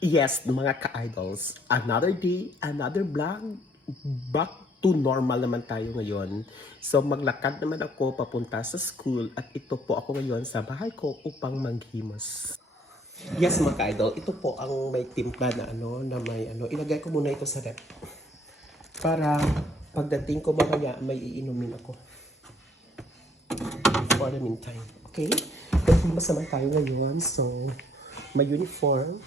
Yes, mga ka-idols, another day, another vlog. Back to normal naman tayo ngayon. So maglakad naman ako papunta sa school at ito po ako ngayon sa bahay ko upang manghimos. Yes, mga ka-idol, ito po ang may timpla na may ilagay ko muna ito sa rep. Para pagdating ko mamaya may iinumin ako. For the meantime, okay? Manghimos naman tayo ngayon, so may uniform.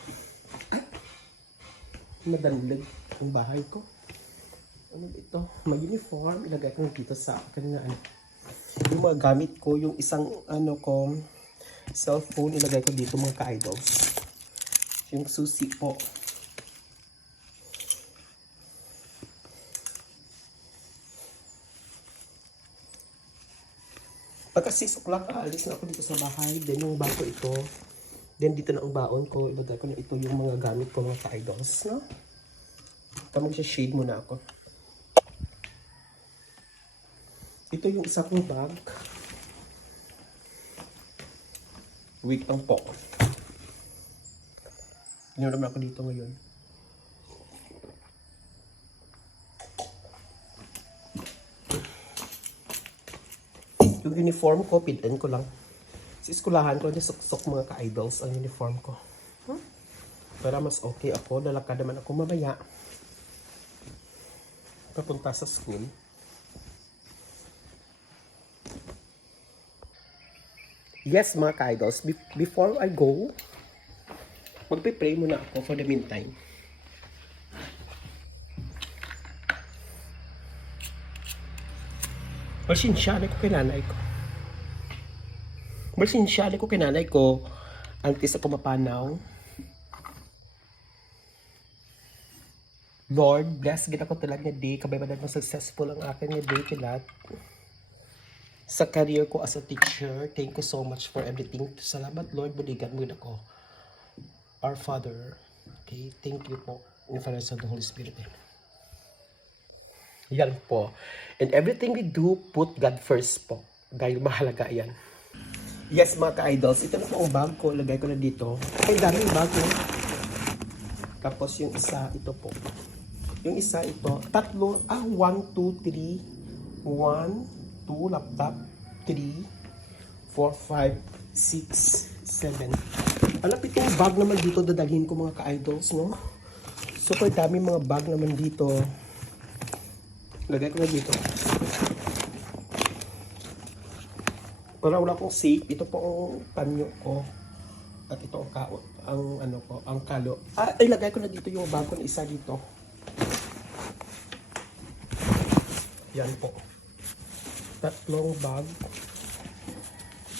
Madalag ang bahay ko. Ano ito? May uniform. Ilagay ko dito sa akin na yung mga gamit ko, yung isang cellphone, ilagay ko dito mga ka-idols. Yung susi po. Pagka 6 o'clock, aalis na ako dito sa bahay. Then yung bago ito. Then dito na ang baon ko. Ilagay ko na ito yung mga gamit ko mga ka-idols. No? Ito mag-shade muna ako. Ito yung isa kong bag. Wait lang po. Naman ako dito ngayon. Yung uniform ko, pin-in ko lang. Sa eskulahan ko, suksok mga ka-idols ang uniform ko. Para mas okay ako, lalakad naman ako mamaya. Papunta sa school. Yes, mga ka-idols, before I go, magpe-pray muna ako for the meantime. Balsinsyali ko kay nanay ko. Balsinsyali ko kay nanay ko, antes ako mapanaw. Lord, bless gid ako talag nga day, kabay mo successful ang akin nga day kilat. Sa career ko as a teacher, thank you so much for everything. Salamat Lord, buligan mo ako. Our Father, okay, thank you po. In the Father, Son, the Holy Spirit. Yan po. And everything we do, put God first po. Dahil mahalaga yan. Yes, mga ka-idols, ito na po ang bag ko. Lagay ko na dito. Ay, daming bag ko. Tapos yung isa, ito po. Yung isa, ito. Tatlo, 1, 2, 3. 1, 2, laptop. 3, 4, 5, 6, 7. Alam, itong bag naman dito, dadalhin ko mga ka-idols, no? Super dami mga bag naman dito. Lagay ko na dito. Para wala akong safe, ito po ang panyo ko. At ito ang kaot, ang kalo. Ilagay ko na dito yung bag ko na isa dito. Yan po. Tatlong bag.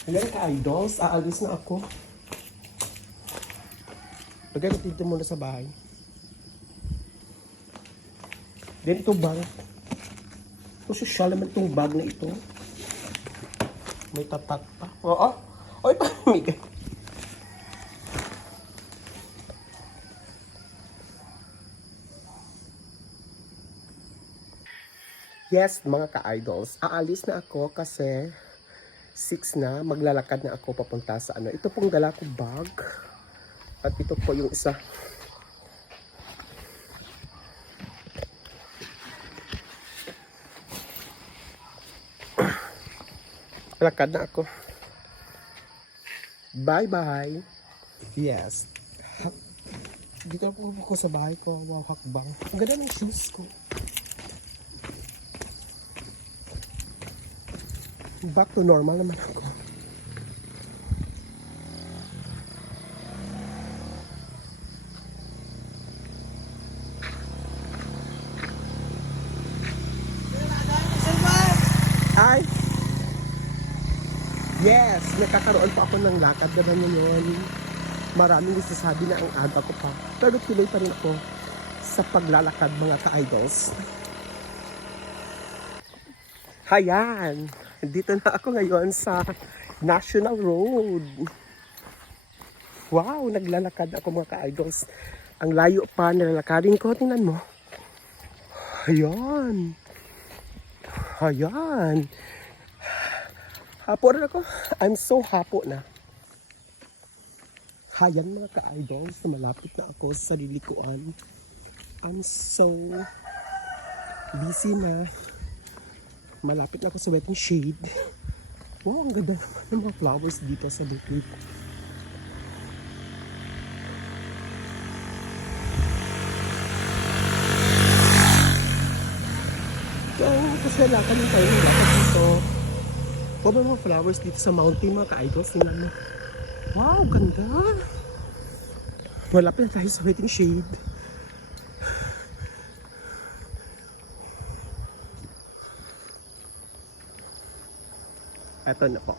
Ayan ka-idols, aalis na ako. Lagay ko dito muna sa bahay. Then ito bag. Ito social naman itong bag na ito. May tatak pa. Oo. Oy, pamigay. Yes, mga ka-idols. Aalis na ako kasi 6 na. Maglalakad na ako papunta sa Ito pong dala ko bag. At ito po yung isa. Lakad na ako. Bye-bye. Yes. Dito po ako sa bahay ko. Wow, hakbang. Ang ganda ng shoes ko. Back to normal naman ako. Ay! Yes! Nakakaroon pa ako ng lakad na ngayon. Maraming nagsasabi na ang aga ko pa. Pero tuloy pa rin ako sa paglalakad mga ka-idols. Hayan! Dito na ako ngayon sa National Road. Wow! Naglalakad ako mga ka-idols. Ang layo pa nalalakadin ko. Tingnan mo. Ayan. Ayan. Hapo rin ako. I'm so hapo na. Hayan mga ka-idols, na malapit na ako sa lilikuan. I'm so busy na. Malapit na ako sa wet and shade. Wow, ang ganda naman ng mga flowers dito sa likod. So, kasi lakan yung tayo ng lakas dito. Wow, may mga flowers dito sa mountain mga ka-idols. Tingnan mo. Wow, ganda. Malapit na tayo sa wet and shade. Ito na po.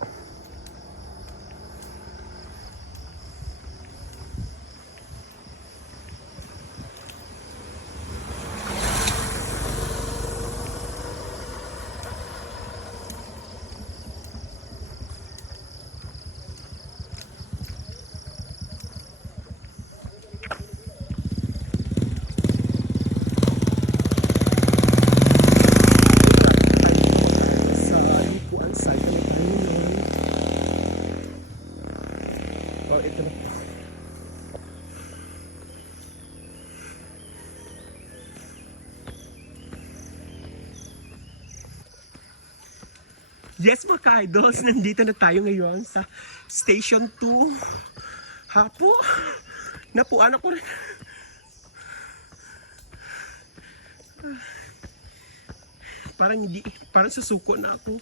Sa likuan side na tayo ngayon. Oh, ito na po. Yes mga ka-idols, nandito na tayo ngayon sa Station 2. Hapo, napuan ako rin. Parang susuko na ako.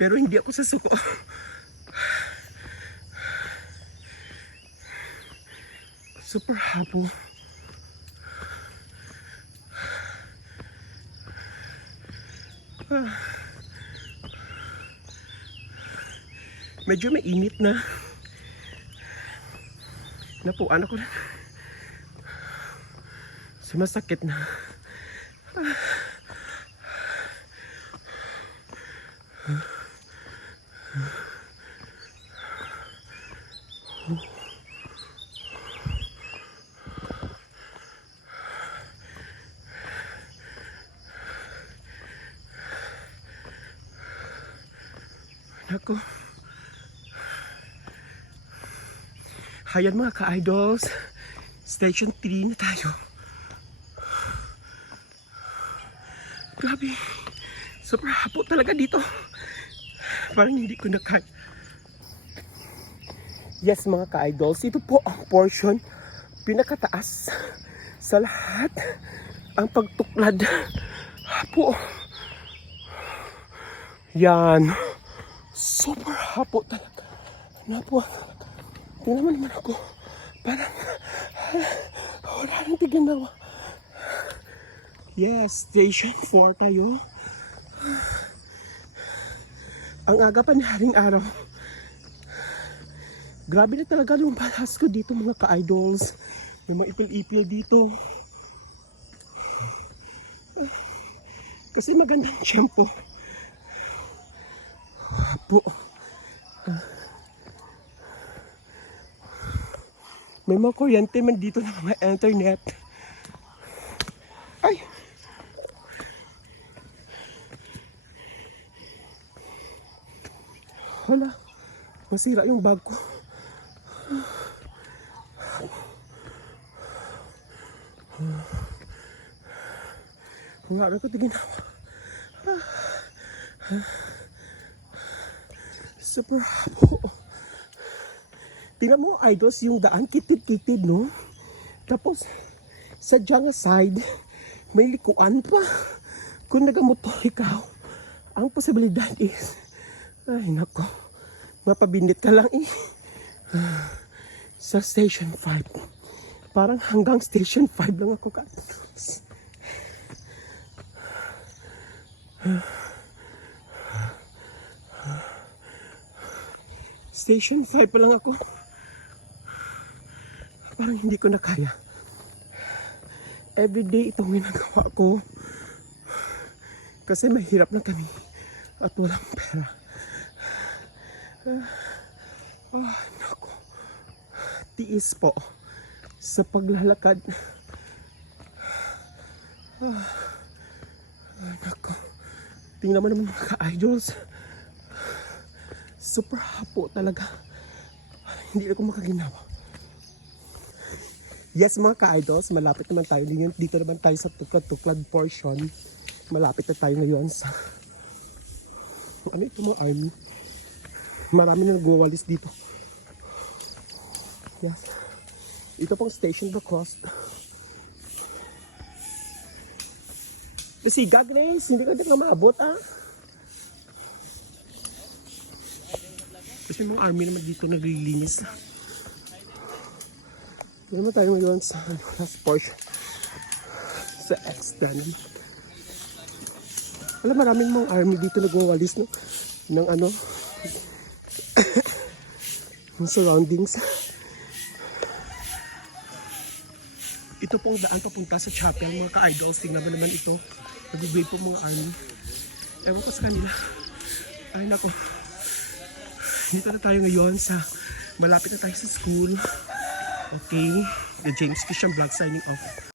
Pero hindi ako susuko. Super hapo. Medyo mainit na. Napuan ako na. Sumasakit na. Nako. Hayan mga ka-idols. Station 3 na tayo. Grabe. Super hapo talaga dito. Parang hindi ko na kaya. Yes mga ka-idols. Ito po ang portion pinakataas sa lahat. Ang pagtuklad. Hapo. Yan. Super hapo talaga. Napo. Tingnan mo naman ako. Parang wala nang tiganawa. Yes, Station 4 tayo. Ang aga pa ni haring araw. Grabe na talaga lumalas ko dito mga ka-idols. May mga ipil-ipil dito. Kasi magandang tiyempo. Po. May mga kuryente man dito na mga internet. Ay! Hala, masira yung bag ko. Wala na ko tiginawa. Super hapo. Tingnan mo, idols, yung daan kitid-kitid, no? Tapos, sa dyan side, may likuan pa. Kung nagamotor ikaw, ang posibilidad is, ay nako, mapabindit ka lang eh. Sa Station 5. Parang hanggang Station 5 lang ako ka. Station 5 pa lang ako. Parang hindi ko na kaya. Everyday itong ginagawa ko. Kasi mahirap na kami. At walang pera. Naku. Tiis po. Sa paglalakad. Naku. Tingnan mo naman mga ka-idols. Super hapo talaga. Hindi na ako makaginawa. Yes mga ka-idols, malapit naman tayo. Dito naman tayo sa tuklad-tuklad portion. Malapit na tayo ngayon sa... Ano ito mga army? Marami na nagwawalis dito. Yes. Ito pong station the cross. Kasi Grace, hindi ka na maabot ah. Kasi mga army naman dito naglilinis. Hindi naman tayo ngayon sa last portion. Sa extend. Alam, maraming mga army dito nagwawalis no? Ng ano ng surroundings. Ito pong daan papunta sa chapel mga ka-idols. Tingnan mo naman ito. Nag-wave po mga army. Ewan ko sa kanila. Ay nako. Dito na tayo ngayon sa malapit na tayo sa school. Okay. The James Christian Vlog signing off.